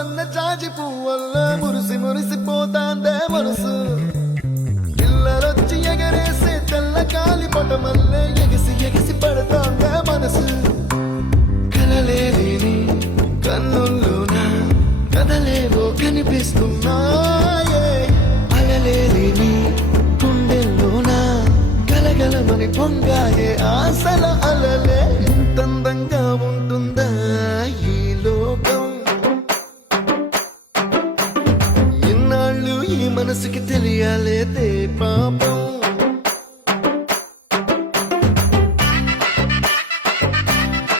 సన్న జాజి పువ్వల్ల మురిసి మురిసిపోతాందే మనసు పిల్లలొచ్చి ఎగరేసే తెల్ల కాలి పటమల్లే ఎగిసి ఎగిసి పడతాందే మనసు కలలేని కన్నుల్లోన కదలేవో కనిపిస్తున్నాయే అలలేని గుండెల్లోన గలగలమని పొంగాయే ఆశల అలలే ఇంతందంగా ఉంటుందా ఈ లోకం ఇన్నాళ్ళు ఈ మనసుకి తెలియాలేదే పాపం